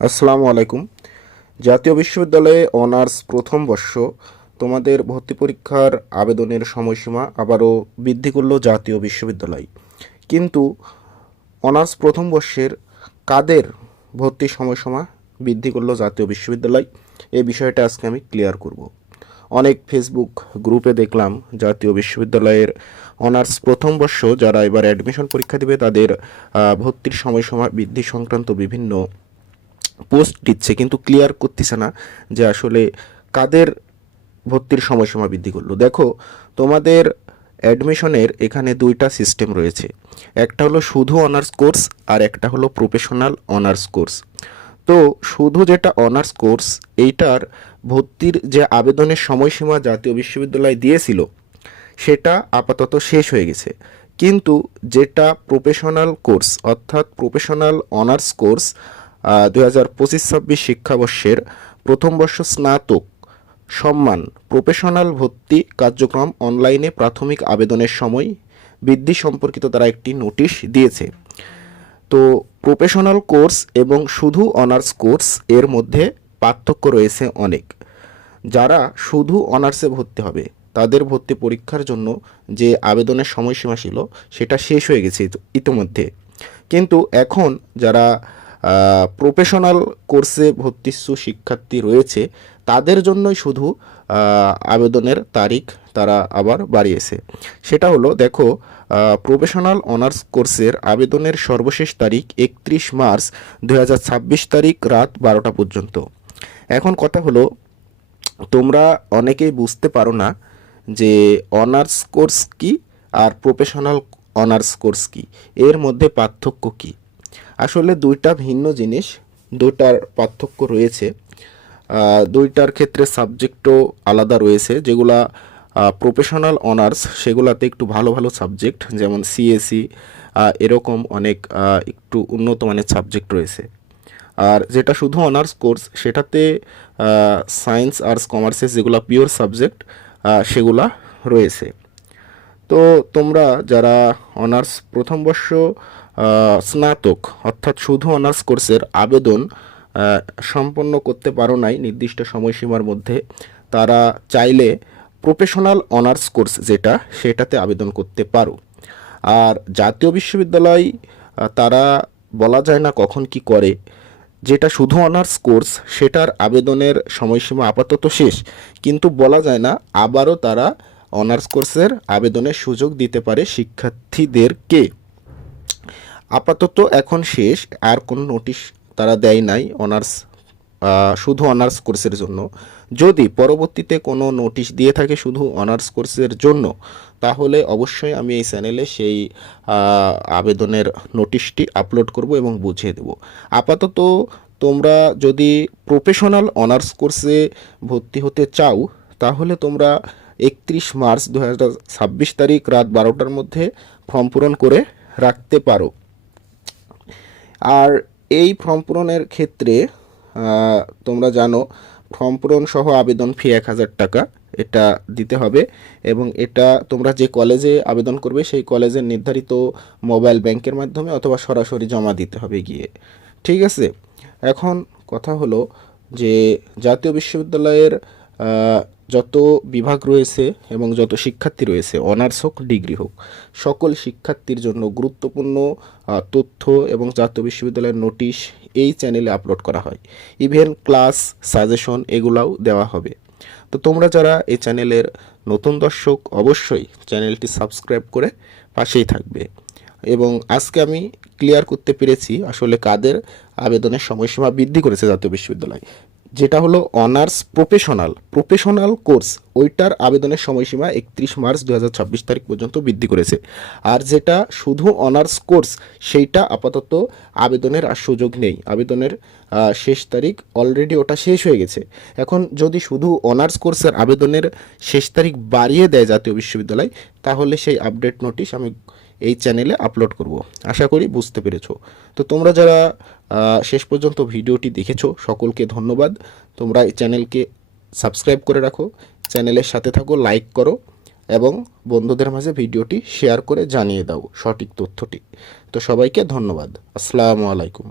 আসসালামু আলাইকুম। জাতীয় বিশ্ববিদ্যালয়ে অনার্স প্রথম বর্ষ তোমাদের ভর্তি পরীক্ষার আবেদনের সময়সীমা আবারও বৃদ্ধি করলো জাতীয় বিশ্ববিদ্যালয়। কিন্তু অনার্স প্রথম বর্ষের কাদের ভর্তির সময়সীমা বৃদ্ধি করলো জাতীয় বিশ্ববিদ্যালয়, এই বিষয়টা আজকে আমি ক্লিয়ার করব। অনেক ফেসবুক গ্রুপে দেখলাম জাতীয় বিশ্ববিদ্যালয়ের অনার্স প্রথম বর্ষ যারা এবার অ্যাডমিশন পরীক্ষা দেবে তাদের ভর্তির সময়সীমা বৃদ্ধি সংক্রান্ত বিভিন্ন পোস্ট দিচ্ছে, কিন্তু ক্লিয়ার করতেছে না যে আসলে কাদের ভর্তির সময়সীমা বৃদ্ধি করলো। দেখো, তোমাদের অ্যাডমিশনের এখানে দুইটা সিস্টেম রয়েছে, একটা হলো শুধু অনার্স কোর্স আর একটা হলো প্রফেশনাল অনার্স কোর্স। তো শুধু যেটা অনার্স কোর্স, এইটার ভর্তির যে আবেদনের সময়সীমা জাতীয় বিশ্ববিদ্যালয় দিয়েছিল সেটা আপাতত শেষ হয়ে গেছে। কিন্তু যেটা প্রফেশনাল কোর্স অর্থাৎ প্রফেশনাল অনার্স কোর্স 2025-26 শিক্ষাবর্ষের প্রথম বর্ষ স্নাতক সম্মান প্রফেশনাল ভর্তি কার্যক্রম অনলাইনে প্রাথমিক আবেদনের সময় বৃদ্ধি সম্পর্কিত তারা একটি নোটিশ দিয়েছে। তো প্রফেশনাল কোর্স এবং শুধু অনার্স কোর্স এর মধ্যে পার্থক্য রয়েছে অনেক। যারা শুধু অনার্সে ভর্তি হবে তাদের ভর্তি পরীক্ষার জন্য যে আবেদনের সময়সীমা ছিল সেটা শেষ হয়ে গেছে ইতিমধ্যে। কিন্তু এখন যারা প্রফেশনাল কোর্সে ভর্তিচ্ছু শিক্ষার্থী রয়েছে তাদের জন্যই শুধু আবেদনের তারিখ তারা আবার বাড়িয়েছে। সেটা হলো, দেখো, প্রফেশনাল অনার্স কোর্সের আবেদনের সর্বশেষ তারিখ 31 মার্চ 2026 তারিখ রাত 12টা পর্যন্ত। এখন কথা হলো, তোমরা অনেকেই বুঝতে পারো না যে অনার্স কোর্স কি আর প্রফেশনাল অনার্স কোর্স কি, এর মধ্যে পার্থক্য কি। আসলে দুইটা ভিন্ন জিনিস, দুইটার পার্থক্য রয়েছে। দুইটার ক্ষেত্রে সাবজেক্টও আলাদা রয়েছে। যেগুলা প্রফেশনাল অনার্স সেগুলাতে একটু ভালো ভালো সাবজেক্ট, যেমন সিএসি, এরকম অনেক একটু উন্নত মানের সাবজেক্ট রয়েছে। আর যেটা শুধু অনার্স কোর্স সেটাতে সায়েন্স আর্টস কমার্সের যেগুলো পিওর সাবজেক্ট সেগুলা রয়েছে। তো তোমরা যারা অনার্স প্রথম বর্ষ স্নাতক অর্থাৎ শুধু অনার্স কোর্সের আবেদন সম্পন্ন করতে পারো নাই নির্দিষ্ট সময়সীমার মধ্যে, তারা চাইলে প্রফেশনাল অনার্স কোর্স যেটা সেটাতে আবেদন করতে পারো। আর জাতীয় বিশ্ববিদ্যালয় তারা বলা যায় না কখন কি করে। যেটা শুধু অনার্স কোর্স সেটার আবেদনের সময়সীমা আপাতত শেষ, কিন্তু বলা যায় না আবারও তারা অনার্স কোর্সের আবেদনের সুযোগ দিতে পারে শিক্ষার্থীদেরকে। আপাতত এখন শেষ, আর কোনো নোটিশ তারা দেয় নাই অনার্স শুধু অনার্স কোর্সের জন্য। যদি পরবর্তীতে কোনো নোটিশ দিয়ে থাকে শুধু অনার্স কোর্সের জন্য, তাহলে অবশ্যই আমি এই চ্যানেলে সেই আবেদনের নোটিশটি আপলোড করব এবং বুঝিয়ে দেব। আপাতত তোমরা যদি প্রফেশনাল অনার্স কোর্সে ভর্তি হতে চাও তাহলে তোমরা 31 মার্চ 2026 তারিখ রাত 12টার মধ্যে ফর্ম পূরণ করে রাখতে পারো। আর এই ফর্ম পূরণের ক্ষেত্রে তোমরা জানো ফর্ম পূরণ সহ আবেদন ফি 1000 টাকা এটা দিতে হবে, এবং এটা তোমরা যে কলেজে আবেদন করবে সেই কলেজের নির্ধারিত মোবাইল ব্যাংকের মাধ্যমে অথবা সরাসরি জমা দিতে হবে গিয়ে। ঠিক আছে। এখন কথা হলো যে জাতীয় বিশ্ববিদ্যালয়ের যত বিভাগ রয়েছে এবং যত শিক্ষার্থী রয়েছে, অনার্স হোক ডিগ্রি হোক, সকল শিক্ষার্থীর জন্য গুরুত্বপূর্ণ তথ্য এবং জাতীয় বিশ্ববিদ্যালয়ের নোটিশ এই চ্যানেলে আপলোড করা হয়। ইভেন ক্লাস সাজেশন এগুলাও দেওয়া হবে। তো তোমরা যারা এই চ্যানেলের নতুন দর্শক অবশ্যই চ্যানেলটি সাবস্ক্রাইব করে পাশেই থাকবে। এবং আজকে আমি ক্লিয়ার করতে পেরেছি আসলে কাদের আবেদনের সময়সীমা বৃদ্ধি করেছে জাতীয় বিশ্ববিদ্যালয়। যেটা হলো অনার্স প্রফেশনাল কোর্স, ওইটার আবেদনের সময়সীমা 31 মার্চ 2026 তারিখ পর্যন্ত বৃদ্ধি করেছে। আর যেটা শুধু অনার্স কোর্স সেইটা আপাতত আবেদনের আর সুযোগ নেই। আবেদনের শেষ তারিখ অলরেডি ওটা শেষ হয়ে গেছে। এখন যদি শুধু অনার্স কোর্সের আবেদনের শেষ তারিখ বাড়িয়ে দেয় জাতীয় বিশ্ববিদ্যালয়, তাহলে সেই আপডেট নোটিশ আমি এই চ্যানেলে আপলোড করব। আশা করি বুঝতে পেরেছো। তো তোমরা যারা শেষ পর্যন্ত ভিডিওটি দেখেছো সকলকে ধন্যবাদ। তোমরা এই চ্যানেলকে সাবস্ক্রাইব করে রাখো, চ্যানেলের সাথে থাকো, লাইক করো এবং বন্ধুদের মাঝে ভিডিওটি শেয়ার করে জানিয়ে দাও সঠিক তথ্যটি। তো সবাইকে ধন্যবাদ। আসসালামু আলাইকুম।